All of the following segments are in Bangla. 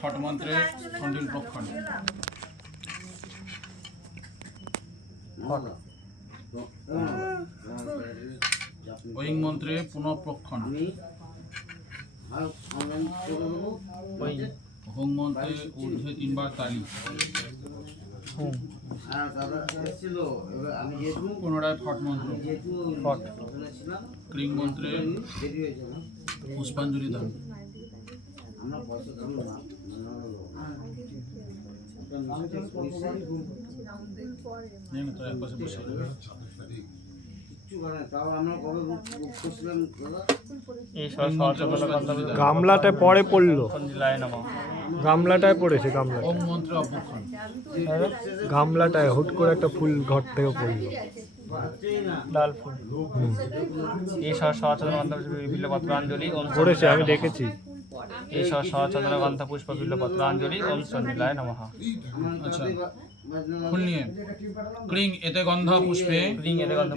ফট মন্ত্রে খণ্ডিল প্রক্ষণ ঐং মন্ত্রে পুনঃ প্রক্ষণ হোম মন্ত্রে ঊর্ধ্বে 3 বার তালি পুনরায় ফট মন্ত্র ফট ক্রিং মন্ত্রে পুষ্পাঞ্জলি দান গামলাটায় পরে পড়লো, গামলাটায় পড়েছে, গামলাটায় হুট করে একটা ফুল ঘর থেকে পড়লো, লাল ফুল বিল্লপত্রাঞ্জলি পড়েছে, আমি দেখেছি। ঈশ্বর সচন্দ্র গন্ধ পুষ্প বিল্লপত্রাঞ্জলি ওম চন্ডিলায় নমঃ। আচ্ছা ফুল নিয়ে ক্রিং এতে গন্ধ পুষ্পে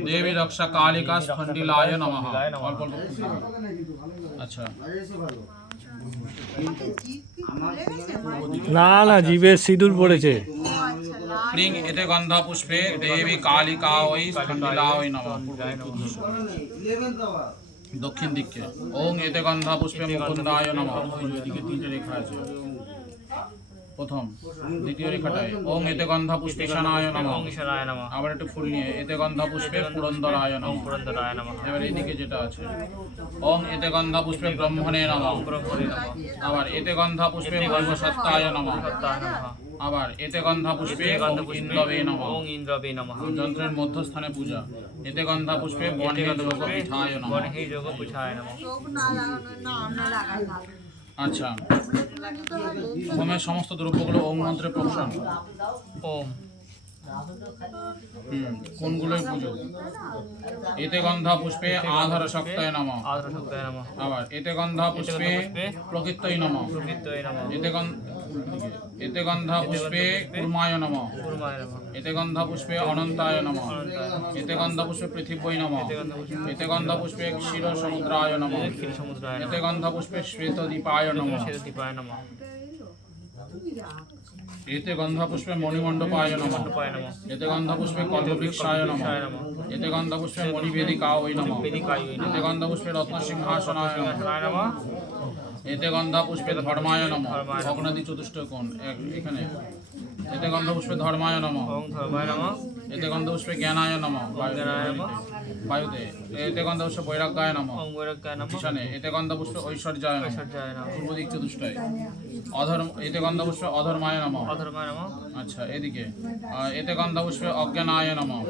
দেবী রক্ষা কালিকা স্ফণ্ডিলায় নমঃ। অল্প অল্প আচ্ছা না না, জিভে সিঁদুর পড়েছে। ক্রিং এতে গন্ধ পুষ্পে দেবী কালিকায় স্ফণ্ডিলায় নমঃ। দক্ষিণ দিকে ওং এতে গন্ধা পুষ্পে মুকুন্দায় নমঃ। ওইদিকে 3টে রেখা আছে, প্রথম দ্বিতীয় রেখাটায় ওং এতে গন্ধা পুষ্পে ঈশানায় নমঃ। আবার একটু ফুল নিয়ে এতে গন্ধা পুষ্পে পুরন্দরায় নমঃ। এবার এদিকে যেটা আছে ওং এতে গন্ধা পুষ্পে ব্রহ্মণে নমঃ। আবার এতে গন্ধা পুষ্পে ভৈবসত্তায় নমঃ। আবার এতে গন্ধা পুষ্পে ইন্দ্রবে নমঃ। যন্ত্রের মধ্যস্থানে পূজা। এতে গন্ধা পুষ্পে বনহে যোগ পিঠায় নমঃ। আচ্ছা হোমের সমস্ত দ্রব্যগুলো ওম মন্ত্রে প্রক্ষণ। ওম কোনগুলোই পুজো? এতে গন্ধা পুষ্পে আধার শক্তায় নমঃ। আবার এতে গন্ধা পুষ্পে প্রকৃতই নমঃ। এতে গন্ধা পুষ্পে কুর্মায় নমঃ। এতে গন্ধা পুষ্পে অনন্তায় নমঃ। এতে গন্ধা পুষ্পে পৃথিবী নমঃ। এতে গন্ধা পুষ্পে ক্ষীর সমুদ্রায় নমঃ। এতে গন্ধা পুষ্পে শ্বেত দীপায় নমঃ। এতে গন্ধা পুষ্পে মণিমণ্ডপায় নমঃ। এতে গন্ধা পুষ্পে কল্পবৃক্ষায় নমঃ। এতে গন্ধা পুষ্পে মণিবেদিকায় নমঃ। এতে গন্ধা পুষ্পে রত্নসিংহাসনায় নমঃ। এতে গন্ধা পুষ্পে ধর্মায় নমঃ। ভগ্নাদি চতুষ্ট কোণ এখানে। এতে গন্ধা পুষ্পে ধর্মায় নমঃ। এতে গন্ধা পুষ্পে জ্ঞানায় নমঃ। বায়ুতে। এতে গন্ধা পুষ্পে বৈরাগ্যায় নমঃ। ঈশানে। এতে গন্ধা পুষ্পে ঐশ্বর্যায় নমঃ। পূর্ব দিক চতুষ্টয়। এতে গন্ধা পুষ্পে অধর্মায় নমঃ। আচ্ছা এদিকে এতে গন্ধা পুষ্পে অজ্ঞানায় নমঃ।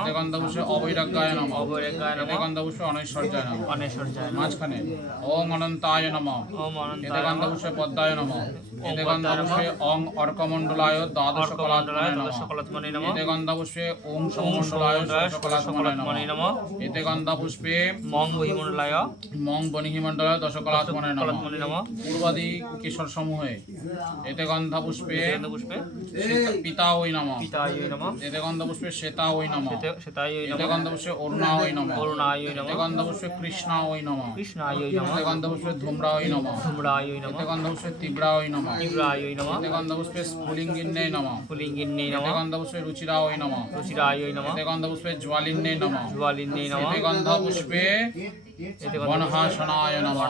এতে গন্ধা পুষ্পে অবৈরাগ্যায় নমঃ। এতে গন্ধা পুষ্পে অনৈশ্বর্যায় নমঃ। মাঝখানে ওং অনন্তায় নমঃ। এতে গন্ধা পুষ্পে পদ্মায় নমঃ। এতে গন্ধা পুষ্পে অং অর্কমণ্ডলায় দ্বাদশ কলাত্মনে নমঃ। এতে গন্ধা পুষ্পে ওং সমমণ্ডলায় ষোড়শকলাত্মনে নমঃ। এতে গন্ধা পুষ্পে মং বনিহিমণ্ডলায় দশকলাত্মনে নমঃ। পূর্বাদি কেশর সমূহে। এতে গন্ধা পুষ্পে পিতা ওই নমঃ। এতে গন্ধা পুষ্পে শ্বেতা ওই নমঃ। এতে গন্ধা পুষ্পে অরুণা ওই নমঃ। এতে গন্ধা পুষ্পে কৃষ্ণা ওই নমঃ। এতে গন্ধা পুষ্পে ধূম্রা ওই নমঃ। এতে গন্ধা পুষ্পে তীব্রা ওই নমঃ। এতে গন্ধা পুষ্পে স্ফুলিঙ্গিন্নে নমঃ। এতে গন্ধা পুষ্পে রুচিরা ওই নমঃ। এতে গন্ধা পুষ্পে জ্বালিন্নে নমঃ। এতে গন্ধা পুষ্পে বনহাসনায় নমঃ।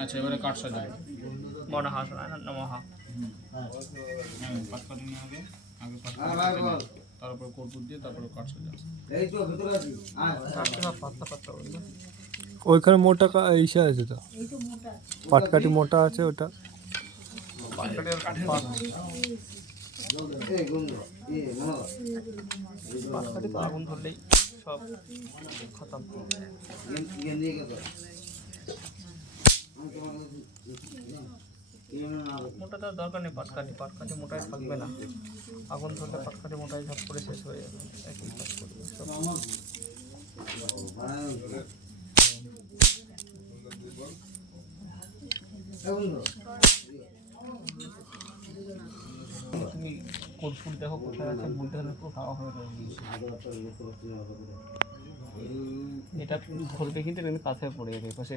আচ্ছা এবারে কাঠ সাজায়। বনহাসনায় নমঃ। পাটকাঠি নিয়ে আগে পাটকাঠি তারপর কর্পূর দিয়ে তারপর কাঠ সাজা। ওইখানে মোটা ইসে আছে তো, পাটকাঠি মোটা আছে ওটা। আগুন ধরলেই সব খতম। মোটাটার দরকার নেই, পাটকাঠি মোটাই থাকবে না। আগুন ধরলে পাটকাঠি মোটাই ঝাপ করে শেষ হয়ে যাবে। একই কাজ করবে সব। তুমি কর্পূর দেখো কোথায় আছে, বলতে হলে খুব হাওয়া হয়ে রয়েছে। এটা ধরবে কিন্তু কাছে পড়ে যাবে, পাশে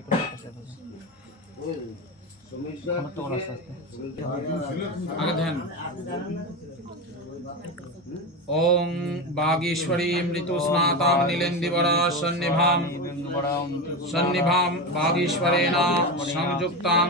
আমারটা বলা আস্তে আস্তে। আগে ধ্যান। ওম বাগীশ্বরী মৃত্যু স্নাতাং নীলেন্দিবরা সন্নিভাম বাগীশ্বরেণ সংযুক্তাং